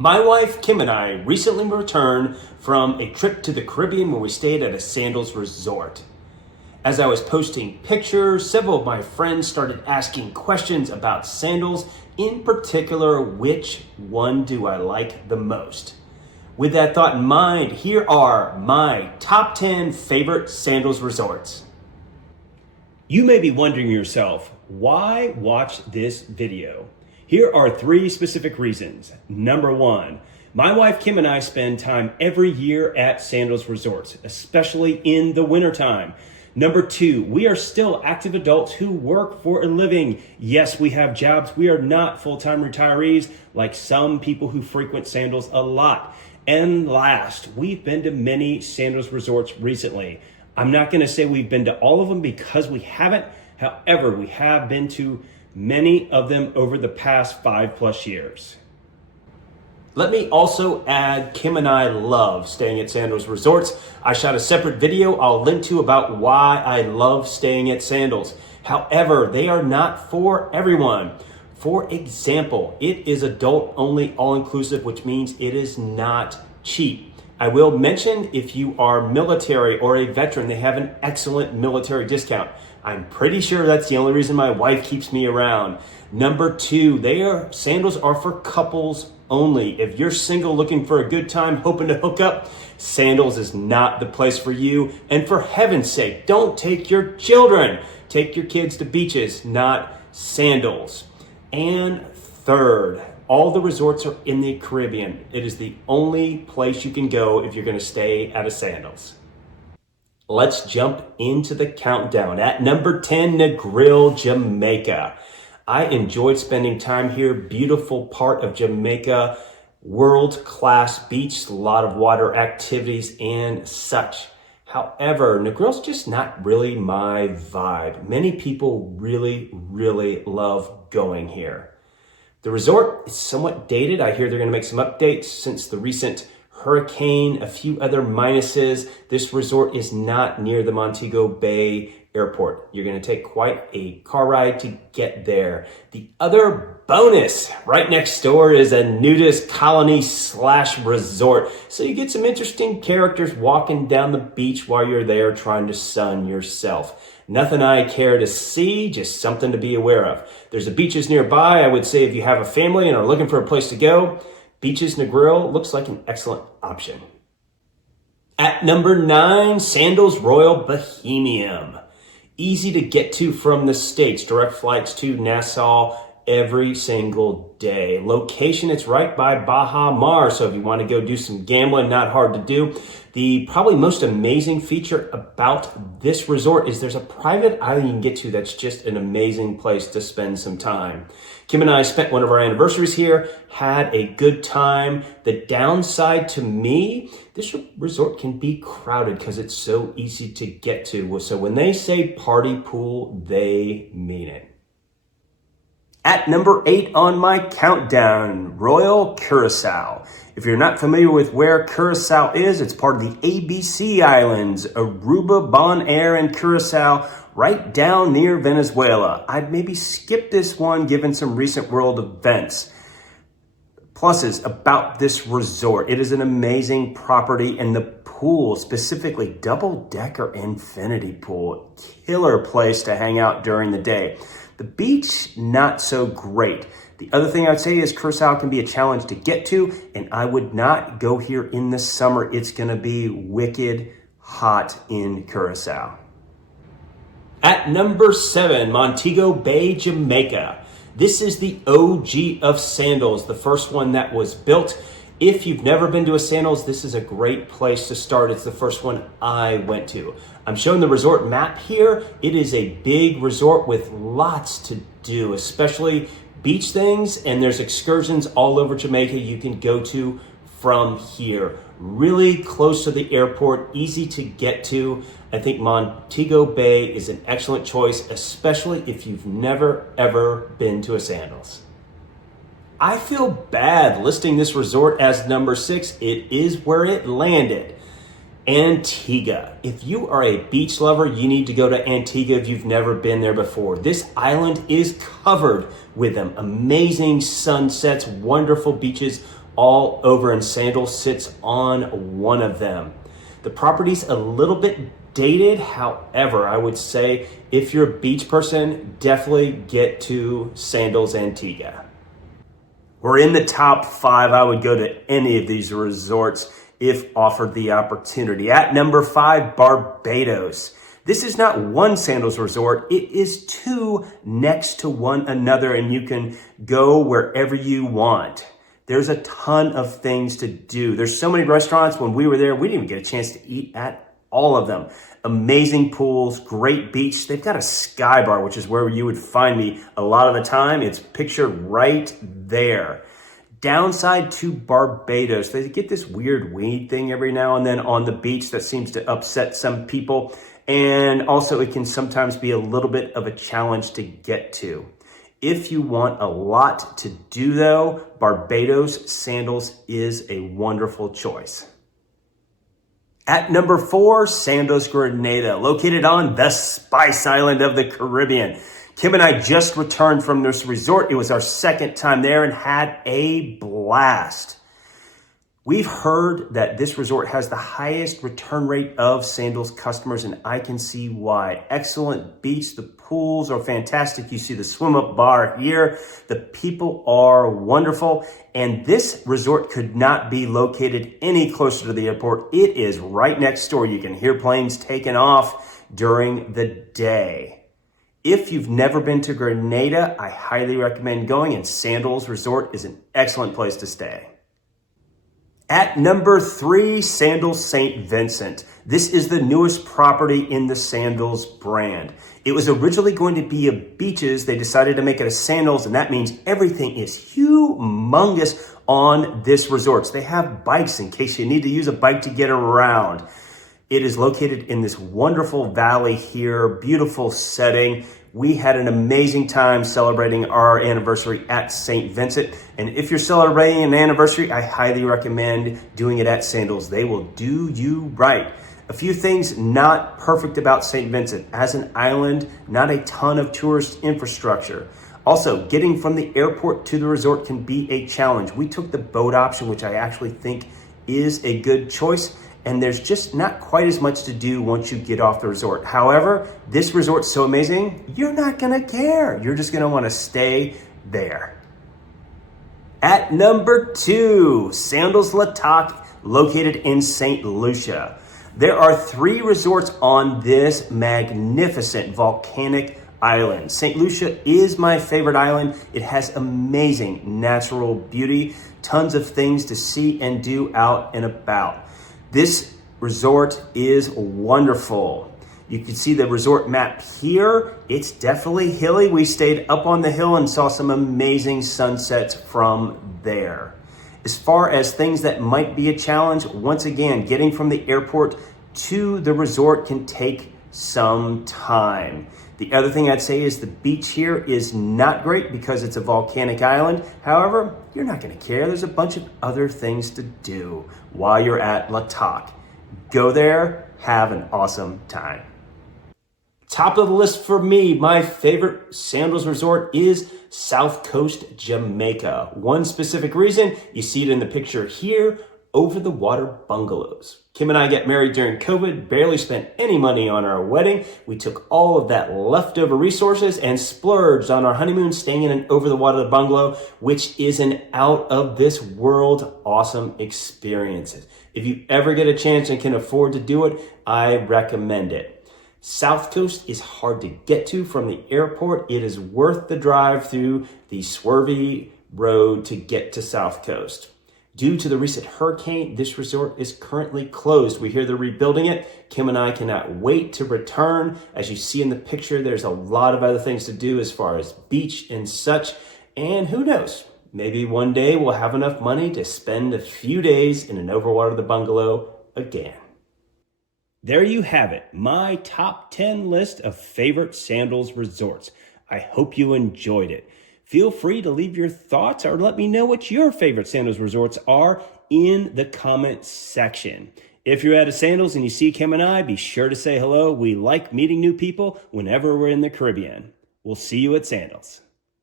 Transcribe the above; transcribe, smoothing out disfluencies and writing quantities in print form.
My wife, Kim, and I recently returned from a trip to the Caribbean where we stayed at a Sandals resort. As I was posting pictures, several of my friends started asking questions about sandals, in particular, which one do I like the most? With that thought in mind, here are my top 10 favorite Sandals resorts. You may be wondering yourself, why watch this video? Here are 3 specific reasons. Number 1, my wife Kim and I spend time every year at Sandals resorts, especially in the wintertime. Number 2, we are still active adults who work for a living. Yes, we have jobs. We are not full-time retirees like some people who frequent Sandals a lot. And last, we've been to many Sandals resorts recently. I'm not going to say we've been to all of them because we haven't. However, we have been to many of them over the past 5+ years. Let me also add, Kim and I love staying at Sandals resorts. I shot a separate video I'll link to about why I love staying at Sandals. However, they are not for everyone. For example, it is adult only, all-inclusive, which means it is not cheap. I will mention if you are military or a veteran, they have an excellent military discount. I'm pretty sure that's the only reason my wife keeps me around. Number 2, Sandals are for couples only. If you're single looking for a good time, hoping to hook up, Sandals is not the place for you. And for heaven's sake, don't take your children. Take your kids to beaches, not Sandals. And third, all the resorts are in the Caribbean. It is the only place you can go if you're going to stay at a Sandals. Let's jump into the countdown. At number 10, Negril, Jamaica. I enjoyed spending time here. Beautiful part of Jamaica, world-class beach, a lot of water activities and such. However, Negril's just not really my vibe. Many people really, really love going here. The resort is somewhat dated. I hear they're going to make some updates since the recent hurricane, a few other minuses. This resort is not near the Montego Bay Airport. You're going to take quite a car ride to get there. The other bonus, right next door is a nudist colony / resort. So you get some interesting characters walking down the beach while you're there trying to sun yourself. Nothing I care to see, just something to be aware of. There's a beaches nearby. I would say if you have a family and are looking for a place to go, Beaches Negril looks like an excellent option. At number 9, Sandals Royal Bahamian. Easy to get to from the States. Direct flights to Nassau every single day. Location, it's right by Bahamian. So if you want to go do some gambling, not hard to do. The probably most amazing feature about this resort is there's a private island you can get to that's just an amazing place to spend some time. Kim and I spent one of our anniversaries here, had a good time. The downside to me, this resort can be crowded because it's so easy to get to. So when they say party pool, they mean it. At number 8 on my countdown, Royal Curacao. If you're not familiar with where Curacao is, it's part of the ABC Islands, Aruba, Bonaire, and Curacao, right down near Venezuela. I'd maybe skip this one given some recent world events. Pluses about this resort. It is an amazing property, and the pool, specifically double-decker infinity pool, killer place to hang out during the day. The beach, not so great. The other thing I would say is Curacao can be a challenge to get to, and I would not go here in the summer. It's going to be wicked hot in Curacao. At number 7, Montego Bay, Jamaica. This is the OG of Sandals, the first one that was built. If you've never been to a Sandals, this is a great place to start. It's the first one I went to. I'm showing the resort map here. It is a big resort with lots to do, especially beach things, and there's excursions all over Jamaica you can go to from here. Really close to the airport, easy to get to. I think Montego Bay is an excellent choice, especially if you've never, ever been to a Sandals. I feel bad listing this resort as number 6. It is where it landed. Antigua. If you are a beach lover, you need to go to Antigua if you've never been there before. This island is covered with them. Amazing sunsets, wonderful beaches all over, and Sandals sits on one of them. The property's a little bit dated. However, I would say if you're a beach person, definitely get to Sandals Antigua. We're in the top 5. I would go to any of these resorts if offered the opportunity. At number 5, Barbados. This is not one Sandals resort. It is 2 next to one another, and you can go wherever you want. There's a ton of things to do. There's so many restaurants. When we were there, we didn't even get a chance to eat at all of them. Amazing pools, great beach. They've got a sky bar, which is where you would find me a lot of the time. It's pictured right there. Downside to Barbados, they get this weird weed thing every now and then on the beach that seems to upset some people. And also it can sometimes be a little bit of a challenge to get to. If you want a lot to do though, Barbados Sandals is a wonderful choice. At number 4, Sandals Grenada, located on the Spice Island of the Caribbean. Kim and I just returned from this resort. It was our second time there and had a blast. We've heard that this resort has the highest return rate of Sandals customers, and I can see why. Excellent beach. The pools are fantastic. You see the swim-up bar here. The people are wonderful, and this resort could not be located any closer to the airport. It is right next door. You can hear planes taking off during the day. If you've never been to Grenada, I highly recommend going, and Sandals Resort is an excellent place to stay. At number 3, Sandals St. Vincent. This is the newest property in the Sandals brand. It was originally going to be a beaches. They decided to make it a Sandals, and that means everything is humongous on this resort. They have bikes in case you need to use a bike to get around. It is located in this wonderful valley here, beautiful setting. We had an amazing time celebrating our anniversary at St. Vincent. And if you're celebrating an anniversary, I highly recommend doing it at Sandals. They will do you right. A few things not perfect about St. Vincent. As an island, not a ton of tourist infrastructure. Also, getting from the airport to the resort can be a challenge. We took the boat option, which I actually think is a good choice. And there's just not quite as much to do once you get off the resort. However, this resort's so amazing, you're not gonna care. You're just gonna wanna stay there. At number 2, Sandals La Toc, located in St. Lucia. There are 3 resorts on this magnificent volcanic island. St. Lucia is my favorite island. It has amazing natural beauty, tons of things to see and do out and about. This resort is wonderful. You can see the resort map here. It's definitely hilly. We stayed up on the hill and saw some amazing sunsets from there. As far as things that might be a challenge, once again, getting from the airport to the resort can take some time. The other thing I'd say is the beach here is not great because it's a volcanic island. However, you're not going to care. There's a bunch of other things to do while you're at La Toc. Go there, have an awesome time. Top of the list for me, my favorite Sandals resort is South Coast, Jamaica. One specific reason, you see it in the picture here, over the water bungalows. Kim and I got married during COVID, barely spent any money on our wedding. We took all of that leftover resources and splurged on our honeymoon staying in an over the water bungalow, which is an out of this world awesome experience. If you ever get a chance and can afford to do it, I recommend it. South Coast is hard to get to from the airport. It is worth the drive through the swervy road to get to South Coast. Due to the recent hurricane, this resort is currently closed. We hear they're rebuilding it. Kim and I cannot wait to return. As you see in the picture, there's a lot of other things to do as far as beach and such. And who knows, maybe one day we'll have enough money to spend a few days in an overwater the bungalow again. There you have it, my top 10 list of favorite Sandals resorts. I hope you enjoyed it. Feel free to leave your thoughts or let me know what your favorite Sandals resorts are in the comment section. If you're at a Sandals and you see Kim and I, be sure to say hello. We like meeting new people whenever we're in the Caribbean. We'll see you at Sandals.